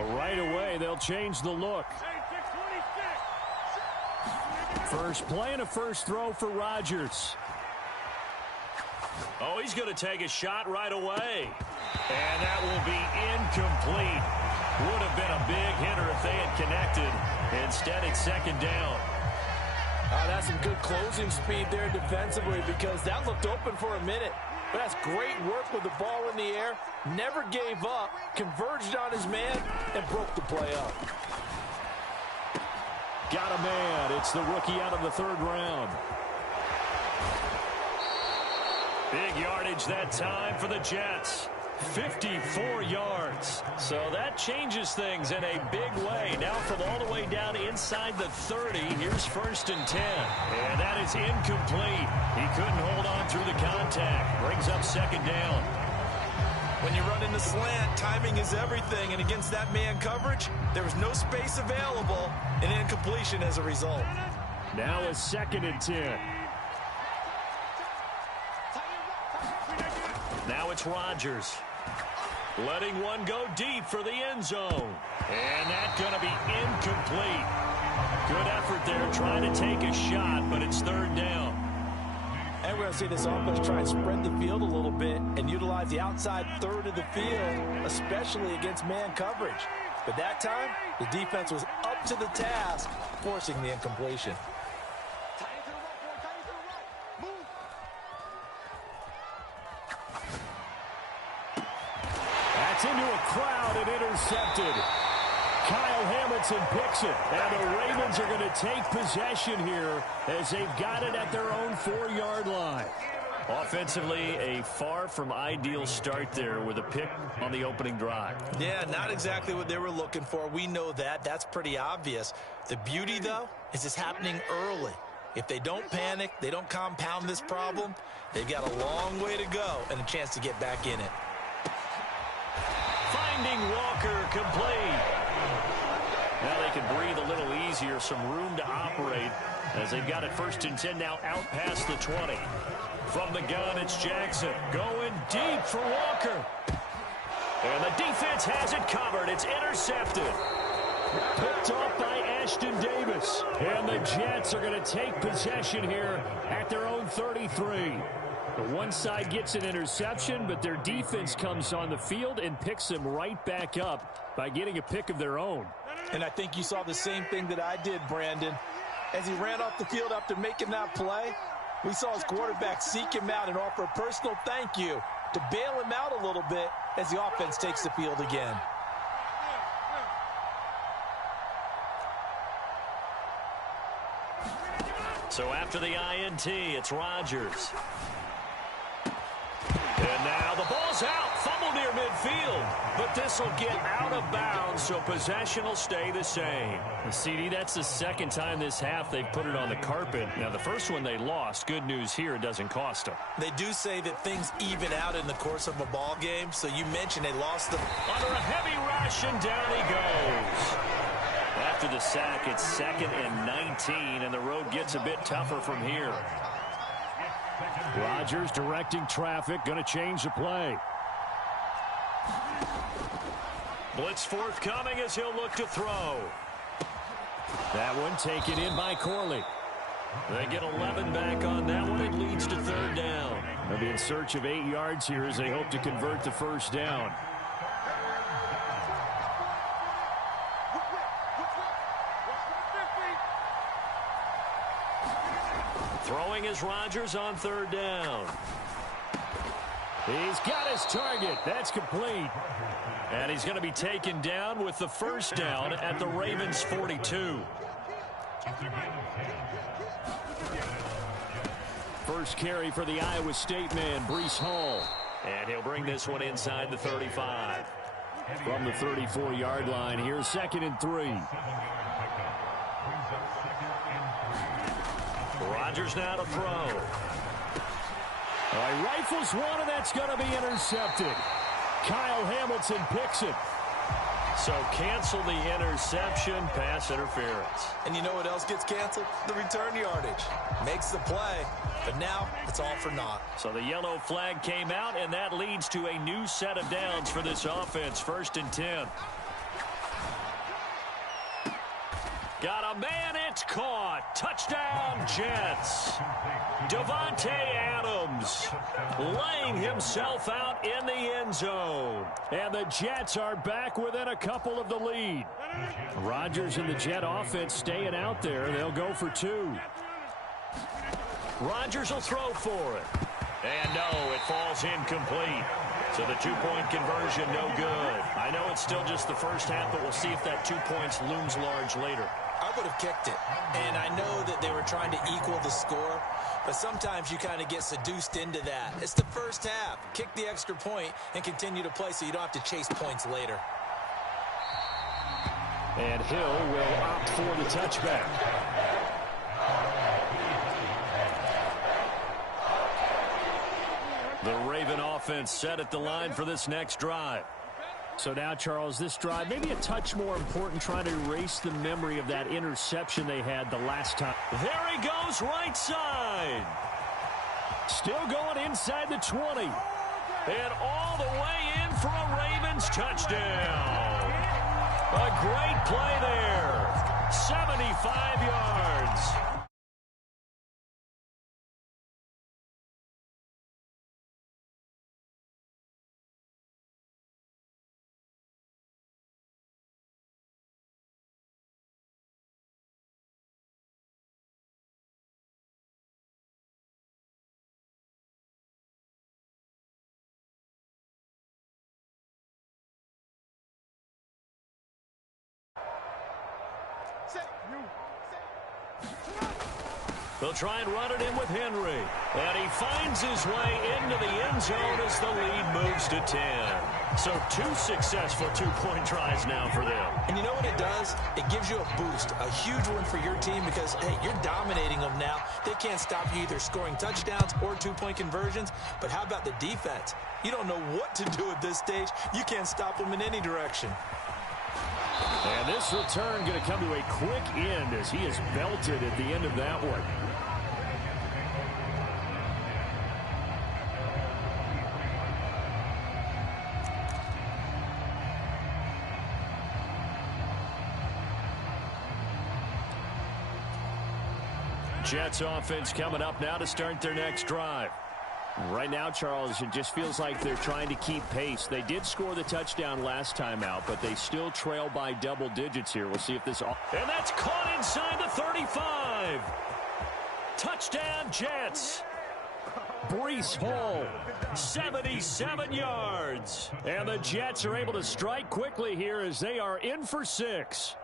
Well, right away, they'll change the look. First play and a first throw for Rodgers. Oh, he's going to take a shot right away. And that will be incomplete. Would have been a big hitter if they had connected. Instead, it's second down. That's some good closing speed there defensively because that looked open for a minute. But that's great work with the ball in the air. Never gave up, converged on his man, and broke the play up. Got a man. It's the rookie out of the third round. Big yardage that time for the Jets. 54 yards. So that changes things in a big way. Now from all the way down inside the 30, here's first and 10. And that is incomplete. He couldn't hold on through the contact. Brings up second down. When you run in the slant, timing is everything. And against that man coverage, there was no space available. An incompletion as a result. Now a second and 10. Now it's Rodgers. Letting one go deep for the end zone. And that's going to be incomplete. Good effort there trying to take a shot, but it's third down. And we're going to see this offense try and spread the field a little bit and utilize the outside third of the field, especially against man coverage. But that time, the defense was up to the task, forcing the incompletion. Into a crowd and intercepted. Kyle Hamilton picks it. And the Ravens are going to take possession here as they've got it at their own 4-yard line. Offensively, a far from ideal start there with a pick on the opening drive. Yeah, not exactly what they were looking for. We know that. That's pretty obvious. The beauty, though, is it's happening early. If they don't panic, they don't compound this problem, they've got a long way to go and a chance to get back in it. Finding Walker complete. Now they can breathe a little easier, some room to operate as they've got it first and 10 now out past the 20. From the gun, it's Jackson going deep for Walker. And the defense has it covered. It's intercepted. Picked off by Ashton Davis. And the Jets are going to take possession here at their own 33. The one side gets an interception, but their defense comes on the field and picks them right back up by getting a pick of their own. And I think you saw the same thing that I did, Brandon. As he ran off the field after making that play, we saw his quarterback seek him out and offer a personal thank you to bail him out a little bit as the offense takes the field again. So after the INT, it's Rodgers. And now the ball's out. Fumble near midfield. But this will get out of bounds, so possession will stay the same. CD, that's the second time this half they've put it on the carpet. Now, the first one they lost. Good news here, it doesn't cost them. They do say that things even out in the course of a ball game. So you mentioned they lost them. Under a heavy rush, and down he goes. After the sack, it's second and 19, and the road gets a bit tougher from here. Rodgers directing traffic, going to change the play. Blitz forthcoming as he'll look to throw. That one taken in by Corley. They get 11 back on that one. It leads to third down. They'll be in search of 8 yards here as they hope to convert the first down. Throwing is Rodgers on third down. He's got his target. That's complete. And he's going to be taken down with the first down at the Ravens' 42. First carry for the Iowa State man, Breece Hall. And he'll bring this one inside the 35. From the 34-yard line, here's second and 3. Rodgers now to throw. All right, rifles one, and that's going to be intercepted. Kyle Hamilton picks it. So cancel the interception, pass interference. And you know what else gets canceled? The return yardage. Makes the play, but now it's all for naught. So the yellow flag came out, and that leads to a new set of downs for this offense. First and 10. Got a man, it's caught. Touchdown, Jets. Davante Adams laying himself out in the end zone. And the Jets are back within a couple of the lead. Rodgers and the Jet offense staying out there. They'll go for 2. Rodgers will throw for it. And no, it falls incomplete. So the 2-point conversion, no good. I know it's still just the first half, but we'll see if that 2 points looms large later. I would have kicked it. And I know that they were trying to equal the score, but sometimes you kind of get seduced into that. It's the first half. Kick the extra point and continue to play so you don't have to chase points later. And Hill will opt for the touchback. The Raven offense set at the line for this next drive. So now, Charles, this drive, maybe a touch more important, trying to erase the memory of that interception they had the last time. There he goes, right side. Still going inside the 20. And all the way in for a Ravens touchdown. A great play there. 75 yards. They'll try and run it in with Henry. And he finds his way into the end zone as the lead moves to 10. So 2 successful 2-point tries now for them. And you know what it does? It gives you a boost, a huge one for your team because, hey, you're dominating them now. They can't stop you either scoring touchdowns or 2-point conversions. But how about the defense? You don't know what to do at this stage. You can't stop them in any direction. And this return going to come to a quick end as he is belted at the end of that one. Jets offense coming up now to start their next drive. Right now, Charles, it just feels like they're trying to keep pace. They did score the touchdown last time out, but they still trail by double digits here. We'll see if this... And that's caught inside the 35. Touchdown, Jets. Breece Hall, 77 yards. And the Jets are able to strike quickly here as they are in for 6.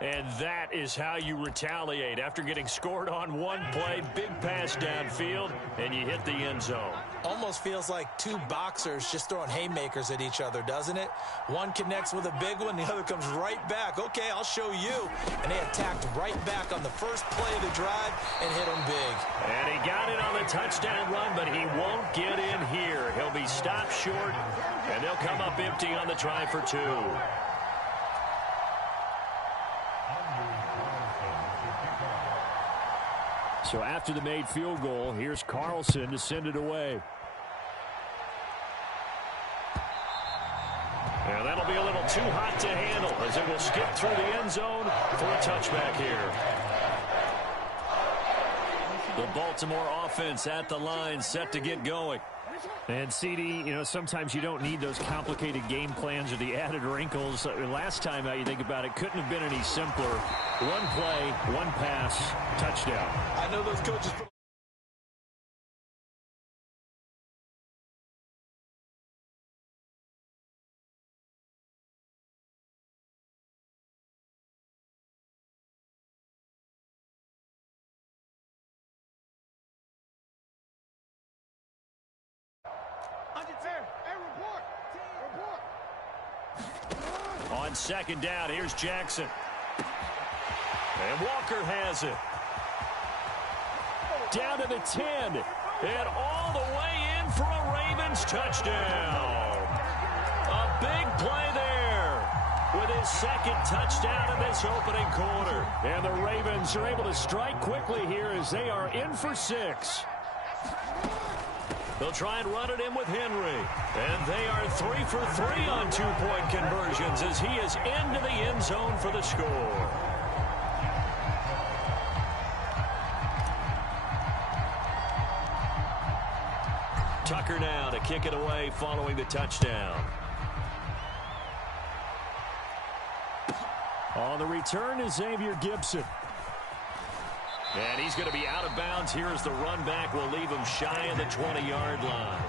And that is how you retaliate after getting scored on one play. Big pass downfield, and you hit the end zone. Almost feels like 2 boxers just throwing haymakers at each other, doesn't it? One connects with a big one, the other comes right back. Okay, I'll show you. And they attacked right back on the first play of the drive and hit him big. And he got it on the touchdown run, but he won't get in here. He'll be stopped short, and they'll come up empty on the try for 2. So after the made field goal, here's Carlson to send it away. And that'll be a little too hot to handle as it will skip through the end zone for a touchback here. The Baltimore offense at the line set to get going. And, CD, you know, sometimes you don't need those complicated game plans or the added wrinkles. Last time out, you think about it, couldn't have been any simpler. One play, one pass, touchdown. I know those coaches... On second down, here's Jackson. And Walker has it. Down to the 10. And all the way in for a Ravens touchdown. A big play there with his second touchdown in this opening quarter. And the Ravens are able to strike quickly here as they are in for 6. They'll try and run it in with Henry. And they are 3 for 3 on 2-point conversions as he is into the end zone for the score. Tucker now to kick it away following the touchdown. On the return is Xavier Gibson. And he's going to be out of bounds here as the run back will leave him shy of the 20-yard line.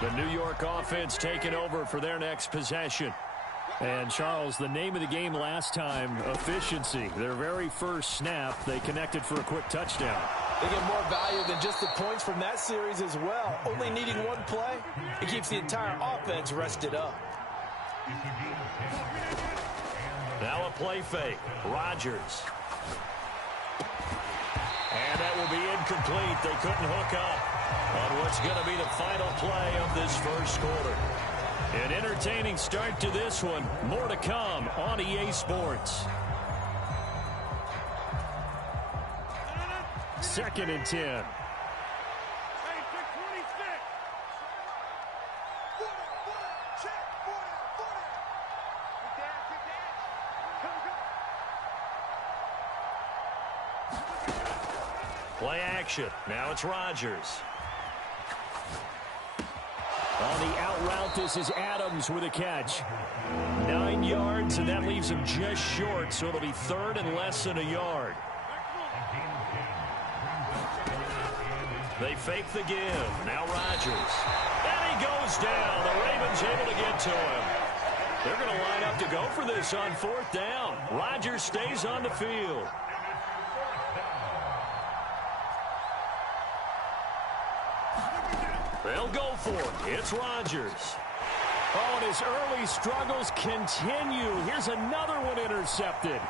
The New York offense taking over for their next possession. And, Charles, the name of the game last time, efficiency. Their very first snap, they connected for a quick touchdown. They get more value than just the points from that series as well. Only needing one play, it keeps the entire offense rested up. Now a play fake. Rodgers. And that will be incomplete. They couldn't hook up on what's going to be the final play of this first quarter. An entertaining start to this one. More to come on EA Sports. 2nd and 10. Play action. Now it's Rodgers. On the out route, this is Adams with a catch. 9 yards, and that leaves him just short, so it'll be 3rd and less than a yard. They fake the give. Now Rodgers. And he goes down. The Ravens able to get to him. They're going to line up to go for this on 4th down. Rodgers stays on the field. They'll go for it. It's Rodgers. Oh, and his early struggles continue. Here's another one intercepted.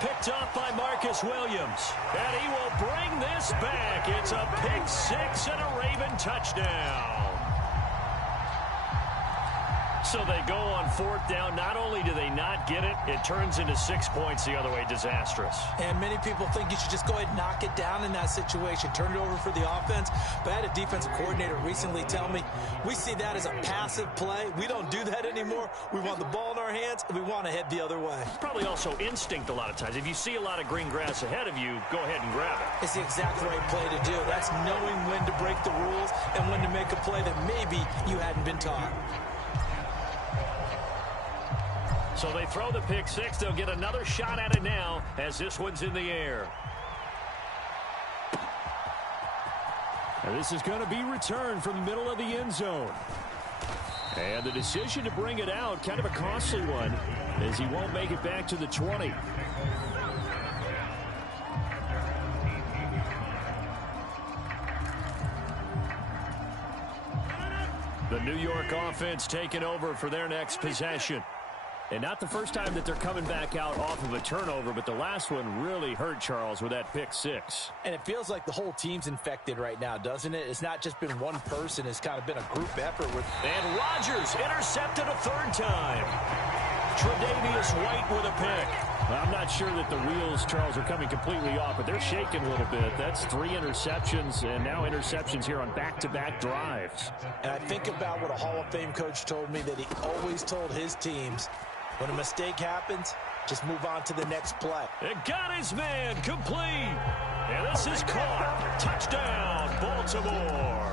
Picked up by Marcus Williams. And he will bring this back. It's a pick six and a Raven touchdown. So they go on 4th down. Not only do they not get it, it turns into 6 points the other way. Disastrous. And many people think you should just go ahead and knock it down in that situation. Turn it over for the offense. But I had a defensive coordinator recently tell me, we see that as a passive play. We don't do that anymore. We want the ball in our hands, and we want to head the other way. Probably also instinct a lot of times. If you see a lot of green grass ahead of you, go ahead and grab it. It's the exact right play to do. That's knowing when to break the rules and when to make a play that maybe you hadn't been taught. So they throw the pick six. They'll get another shot at it now as this one's in the air. And this is going to be returned from the middle of the end zone. And the decision to bring it out, kind of a costly one, as he won't make it back to the 20. The New York offense taking over for their next possession. And not the first time that they're coming back out off of a turnover, but the last one really hurt, Charles, with that pick six. And it feels like the whole team's infected right now, doesn't it? It's not just been one person. It's kind of been a group effort. And Rodgers intercepted a 3rd time. Tre'Davious White with a pick. I'm not sure that the wheels, Charles, are coming completely off, but they're shaking a little bit. That's 3 interceptions, and now interceptions here on back-to-back drives. And I think about what a Hall of Fame coach told me, that he always told his teams, when a mistake happens, just move on to the next play. It got his man complete. And this is caught. Touchdown, Baltimore.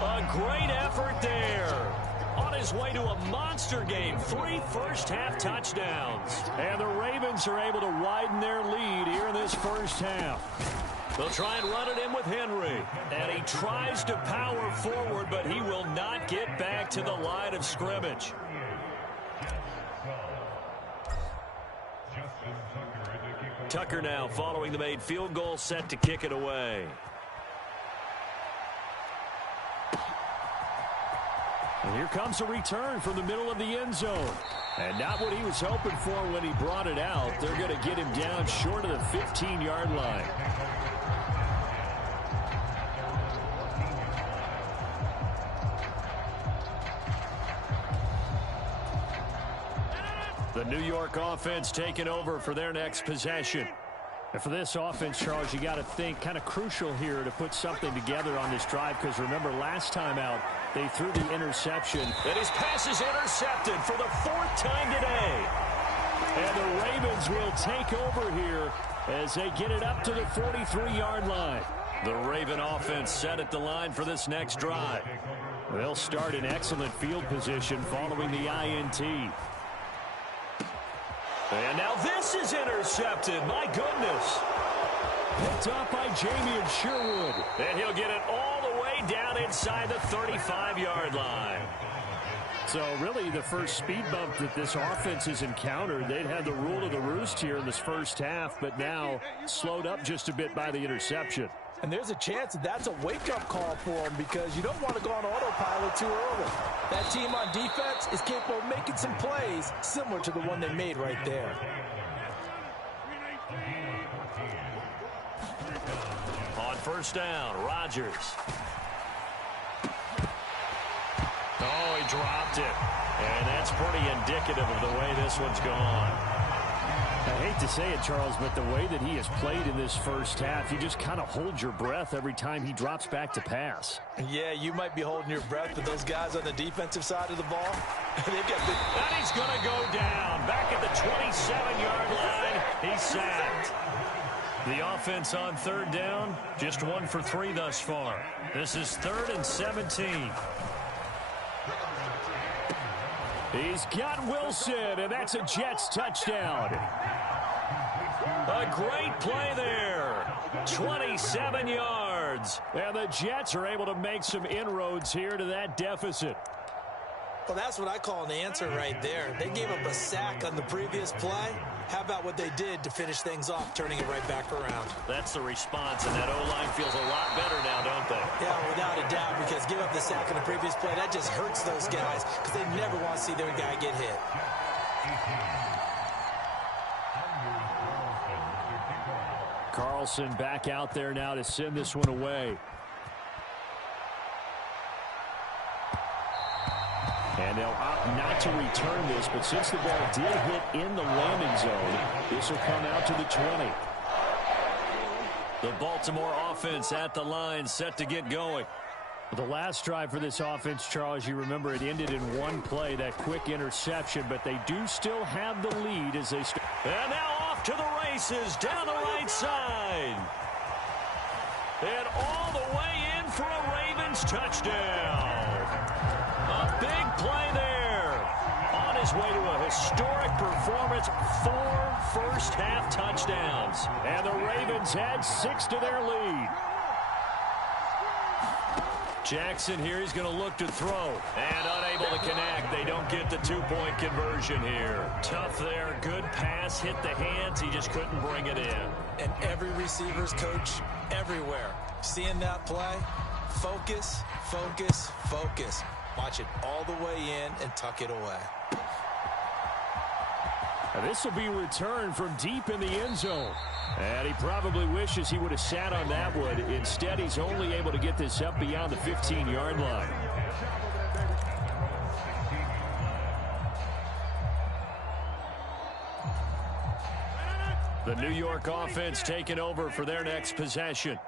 A great effort there. On his way to a monster game. 3 first-half touchdowns. And the Ravens are able to widen their lead here in this first half. They'll try and run it in with Henry. And he tries to power forward, but he will not get back to the line of scrimmage. Tucker now following the made field goal, set to kick it away. And here comes a return from the middle of the end zone. And not what he was hoping for when he brought it out. They're going to get him down short of the 15-yard line. The New York offense taking over for their next possession. And for this offense, Charles, you got to think kind of crucial here to put something together on this drive, because remember last time out they threw the interception. And his pass is intercepted for the 4th time today. And the Ravens will take over here as they get it up to the 43-yard line. The Raven offense set at the line for this next drive. They'll start in excellent field position following the INT. And now this is intercepted. My goodness. Picked up by Jamie Sherwood. And he'll get it all the way down inside the 35-yard line. So really the first speed bump that this offense has encountered. They'd had the rule of the roost here in this first half, but now slowed up just a bit by the interception. And there's a chance that that's a wake-up call for them, because you don't want to go on autopilot too early. That team on defense is capable of making some plays similar to the one they made right there. On first down, Rodgers. Oh, he dropped it. And that's pretty indicative of the way this one's gone. I hate to say it, Charles, but the way that he has played in this first half, you just kind of hold your breath every time he drops back to pass. Yeah, you might be holding your breath, but those guys on the defensive side of the ball, they've got big... And he's going to go down. Back at the 27-yard line, he's sacked. The offense on third down, just 1 for 3 thus far. This is 3rd and 17. He's got Wilson, and that's a Jets touchdown. A great play there. 27 yards. And the Jets are able to make some inroads here to that deficit. Well, that's what I call an answer right there. They gave up a sack on the previous play. How about what they did to finish things off, turning it right back around? That's the response, and that O-line feels a lot better now, don't they? Yeah, without a doubt, because give up the sack on the previous play, that just hurts those guys, because they never want to see their guy get hit. Carlson back out there now to send this one away. And they'll opt not to return this, but since the ball did hit in the landing zone, this will come out to the 20. The Baltimore offense at the line, set to get going. The last drive for this offense, Charles, you remember it ended in one play, that quick interception, but they do still have the lead as they start. And now off to the races down the right side. And all the way in for a Ravens touchdown. A big play there. On his way to a historic performance, 4 first-half touchdowns. And the Ravens add 6 to their lead. Jackson here, he's going to look to throw. And unable to connect. They don't get the 2-point conversion here. Tough there. Good pass. Hit the hands. He just couldn't bring it in. And every receiver's coach everywhere. Seeing that play, focus, focus, focus. Watch it all the way in and tuck it away. Now this will be returned from deep in the end zone. And he probably wishes he would have sat on that one. Instead, he's only able to get this up beyond the 15-yard line. The New York offense taking over for their next possession.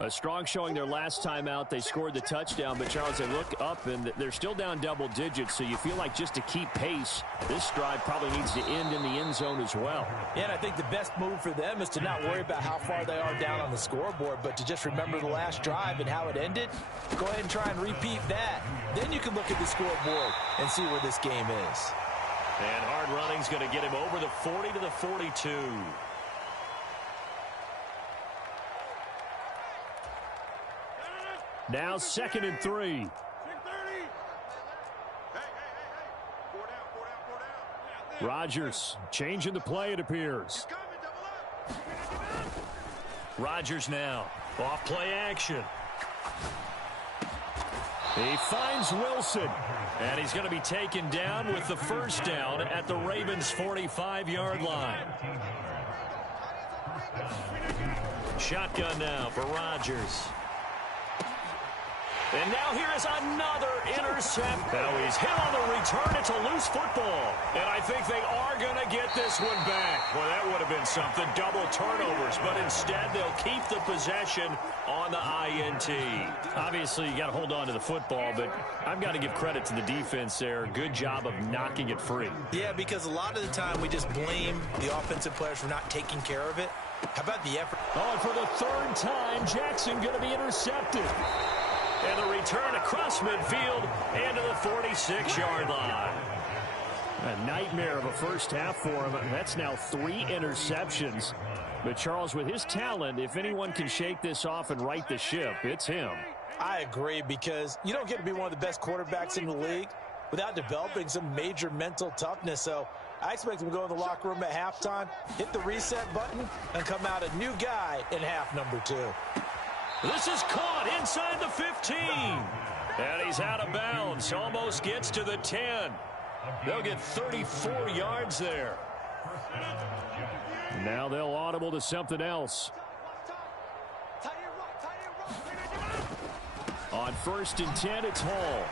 A strong showing their last time out. They scored the touchdown, but Charles, they look up and they're still down double digits, so you feel like just to keep pace, this drive probably needs to end in the end zone as well. Yeah, and I think the best move for them is to not worry about how far they are down on the scoreboard, but to just remember the last drive and how it ended. Go ahead and try and repeat that. Then you can look at the scoreboard and see where this game is. And hard running's going to get him over the 40 to the 42. Now 2nd and 3. Rodgers changing the play, it appears. Rodgers now. Off play action. He finds Wilson. And he's going to be taken down with the first down at the Ravens' 45-yard line. Shotgun now for Rodgers. And now here is another intercept. Now he's hit on the return. It's a loose football. And I think they are going to get this one back. Well, that would have been something. Double turnovers. But instead, they'll keep the possession on the INT. Obviously, you got to hold on to the football, but I've got to give credit to the defense there. Good job of knocking it free. Yeah, because a lot of the time we just blame the offensive players for not taking care of it. How about the effort? Oh, and for the third time, Jackson going to be intercepted. And the return across midfield and to the 46-yard line. A nightmare of a first half for him. That's now 3 interceptions. But Charles, with his talent, if anyone can shake this off and right the ship, it's him. I agree, because you don't get to be one of the best quarterbacks in the league without developing some major mental toughness. So I expect him to go in the locker room at halftime, hit the reset button, and come out a new guy in half number 2. This is caught inside the 15. And he's out of bounds. Almost gets to the 10. They'll get 34 yards there. Now they'll audible to something else. On 1st and 10, it's Hall.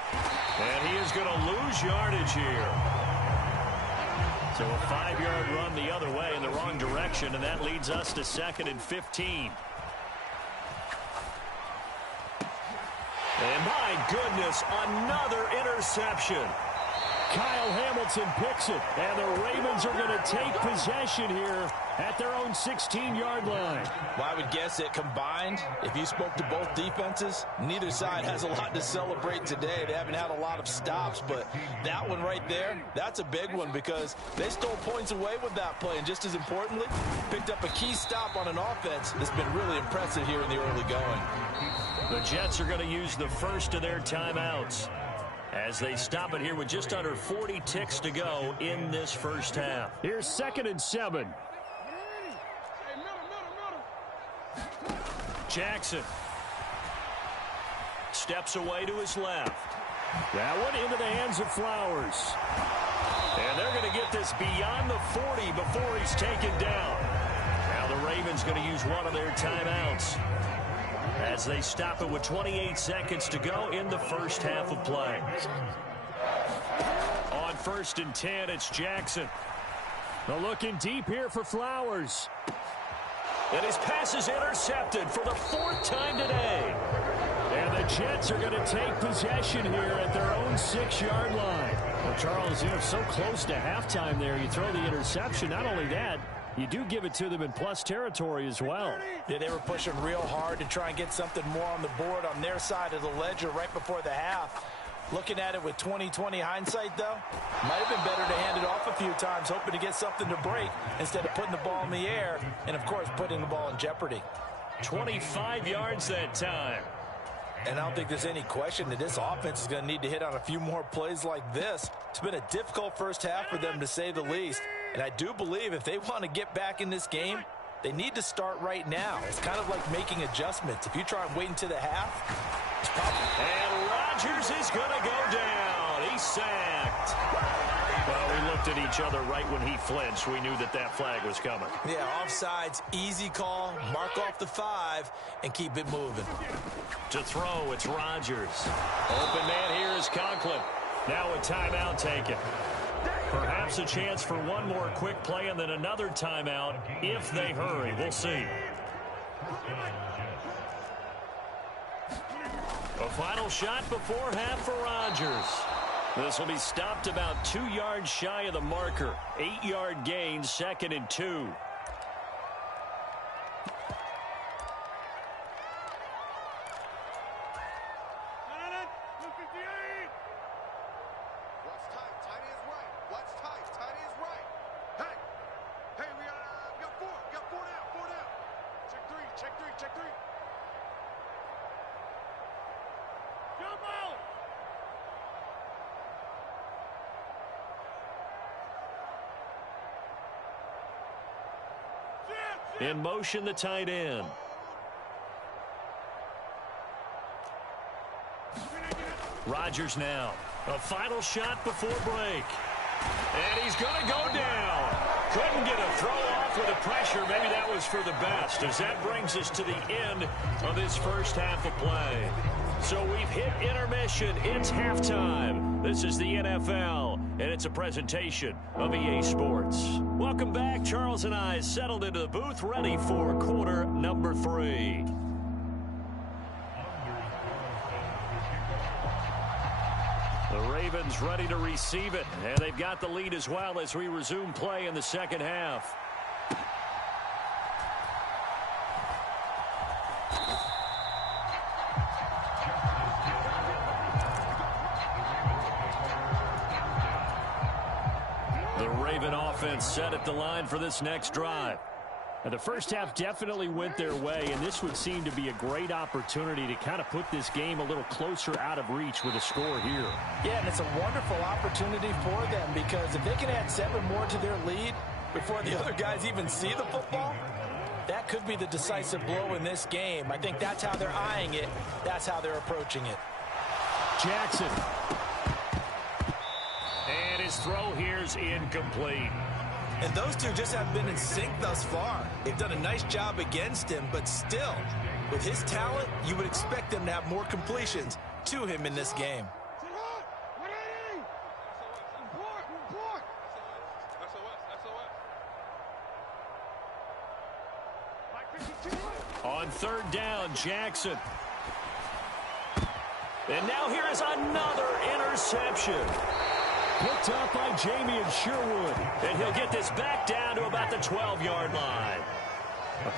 And he is going to lose yardage here. So a 5-yard run the other way in the wrong direction, and that leads us to 2nd and 15. And my goodness, another interception. Kyle Hamilton picks it, and the Ravens are going to take possession here at their own 16-yard line. Well, I would guess that combined, if you spoke to both defenses, neither side has a lot to celebrate today. They haven't had a lot of stops, but that one right there, that's a big one, because they stole points away with that play, and just as importantly, picked up a key stop on an offense that's been really impressive here in the early going. The Jets are going to use the first of their timeouts as they stop it here with just under 40 ticks to go in this first half. Here's 2nd and 7. Jackson steps away to his left. That one into the hands of Flowers. And they're going to get this beyond the 40 before he's taken down. Now the Ravens going to use one of their timeouts as they stop it with 28 seconds to go in the first half of play. On 1st and 10, it's Jackson. They're looking deep here for Flowers. And his pass is intercepted for the 4th time today. And the Jets are going to take possession here at their own 6-yard line. Well, Charles, you know, so close to halftime there. You throw the interception. Not only that, you do give it to them in plus territory as well. Yeah, they were pushing real hard to try and get something more on the board on their side of the ledger right before the half. Looking at it with 20/20 hindsight, though, might have been better to hand it off a few times, hoping to get something to break instead of putting the ball in the air and, of course, putting the ball in jeopardy. 25 yards that time. And I don't think there's any question that this offense is going to need to hit on a few more plays like this. It's been a difficult first half for them, to say the least. And I do believe if they want to get back in this game, they need to start right now. It's kind of like making adjustments. If you try and wait until the half, it's probably... And Rodgers is going to go down. He's sacked. Well, we looked at each other right when he flinched. We knew that that flag was coming. Yeah, offsides, easy call, mark off the 5, and keep it moving. To throw, it's Rodgers. Open man here is Conklin. Now a timeout taken. Perhaps a chance for one more quick play and then another timeout if they hurry. We'll see. A final shot before half for Rodgers. This will be stopped about 2 yards shy of the marker. 8-yard gain, 2nd and 2. In motion, the tight end. Rodgers now. A final shot before break. And he's going to go down. Couldn't get a throw off off with the pressure. Maybe that was for the best, as that brings us to the end of this first half of play. So we've hit intermission. It's halftime. This is the NFL, and it's a presentation of EA Sports. Welcome back. Charles and I settled into the booth, ready for quarter number 3. The Ravens ready to receive it, and they've got the lead as well as we resume play in the second half. The Raven offense set at the line for this next drive. Now, the first half definitely went their way, and this would seem to be a great opportunity to kind of put this game a little closer out of reach with a score here. Yeah, and it's a wonderful opportunity for them, because if they can add 7 more to their lead before the other guys even see the football, that could be the decisive blow in this game. I think that's how they're eyeing it. That's how they're approaching it. Jackson. And his throw here is incomplete. And those two just haven't been in sync thus far. They've done a nice job against him, but still, with his talent, you would expect them to have more completions to him in this game. On third down, Jackson. And now here is another interception. Picked up by Jamie and Sherwood. And he'll get this back down to about the 12-yard line.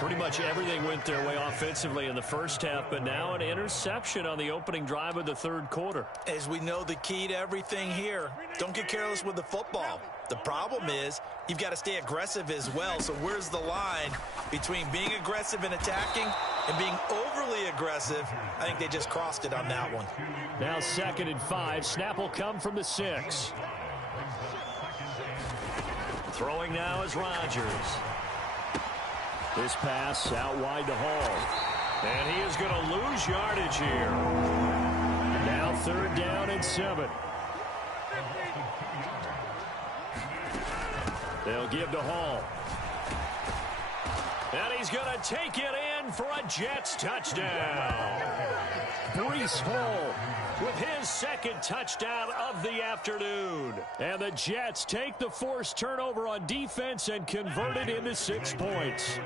Pretty much everything went their way offensively in the first half, but now an interception on the opening drive of the third quarter. As we know, the key to everything here, don't get careless with the football. The problem is you've got to stay aggressive as well. So where's the line between being aggressive and attacking and being overly aggressive? I think they just crossed it on that one. Now 2nd and 5. Snap will come from the 6. Throwing now is Rodgers. This pass out wide to Hall. And he is going to lose yardage here. Now 3rd down and 7. They'll give to Hall. And he's going to take it in for a Jets touchdown. Breece Hall with his 2nd touchdown of the afternoon. And the Jets take the forced turnover on defense and convert it into 6 points.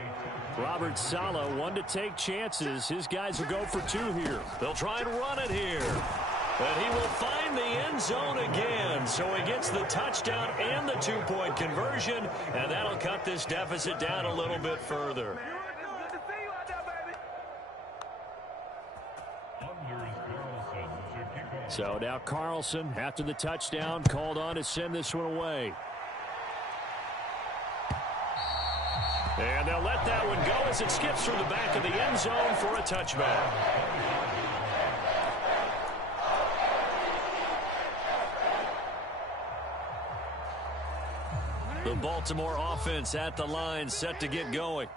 Robert Saleh wanted to take chances. His guys will go for 2 here. They'll try and run it here. And he will find the end zone again. So he gets the touchdown and the 2-point conversion. And that'll cut this deficit down a little bit further. So now Carlson, after the touchdown, called on to send this one away. And they'll let that one go as it skips through the back of the end zone for a touchback. The Baltimore offense at the line, set to get going.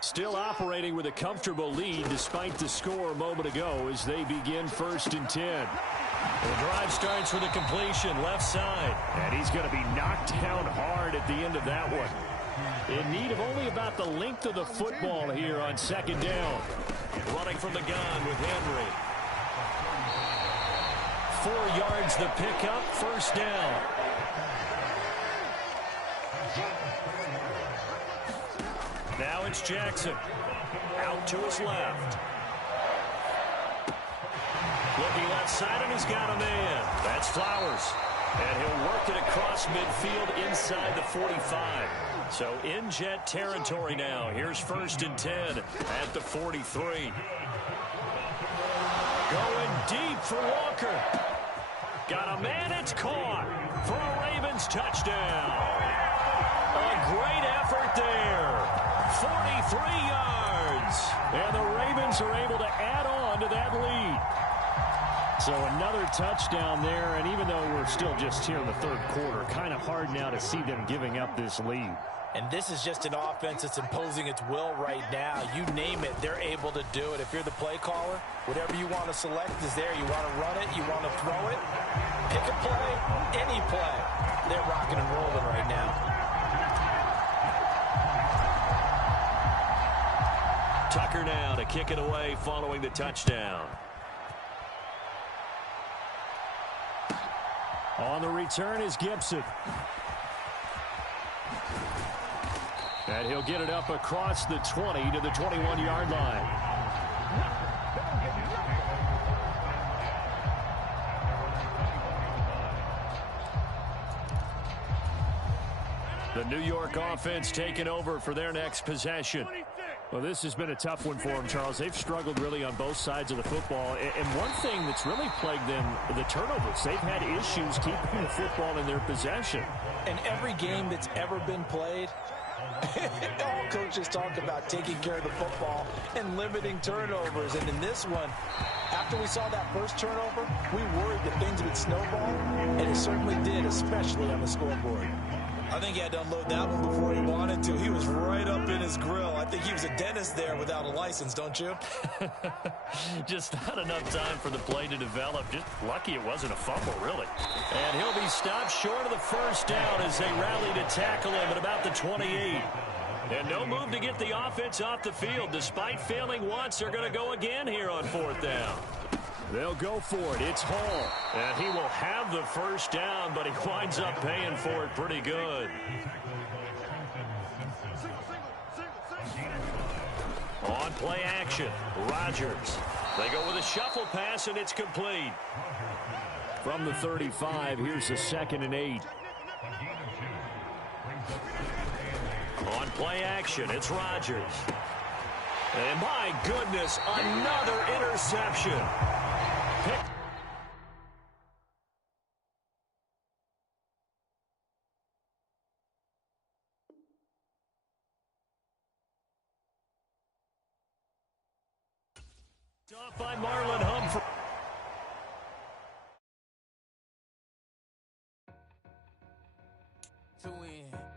Still operating with a comfortable lead despite the score a moment ago as they begin 1st and 10. The drive starts with a completion left side. And he's going to be knocked down hard at the end of that one. In need of only about the length of the football here on 2nd down. Running from the gun with Henry. 4 yards the pickup, 1st down. Now it's Jackson. Out to his left. Looking left side, and he's got a man. That's Flowers. And he'll work it across midfield inside the 45. So in Jet territory now. Here's 1st and 10 at the 43. Going deep for Walker. Got a man, it's caught for a Ravens touchdown. A great effort there. 43 yards. And the Ravens are able to add on to that lead. So another touchdown there, and even though we're still just here in the 3rd quarter, kind of hard now to see them giving up this lead. And this is just an offense that's imposing its will right now. You name it, they're able to do it. If you're the play caller, whatever you want to select is there. You want to run it, you want to throw it, pick a play, any play. They're rocking and rolling right now. Tucker now to kick it away following the touchdown. On the return is Gibson. And he'll get it up across the 20 to the 21-yard line. The New York offense taking over for their next possession. Well, this has been a tough one for them, Charles. They've struggled really on both sides of the football. And one thing that's really plagued them, the turnovers. They've had issues keeping the football in their possession. In every game that's ever been played, all coaches talk about taking care of the football and limiting turnovers. And in this one, after we saw that first turnover, we worried that things would snowball, and it certainly did, especially on the scoreboard. I think he had to unload that one before he wanted to. He was right up in his grill. I think he was a dentist there without a license, don't you? Just not enough time for the play to develop. Just lucky it wasn't a fumble, really. And he'll be stopped short of the first down as they rally to tackle him at about the 28. And no move to get the offense off the field. Despite failing once, they're going to go again here on fourth down. They'll go for it. It's Hall. And he will have the first down, but he winds up paying for it pretty good. On play action, Rodgers. They go with a shuffle pass, and it's complete. From the 35, here's a 2nd and 8. On play action, it's Rodgers. And my goodness, another interception. Off by Marlon Humphrey. To win.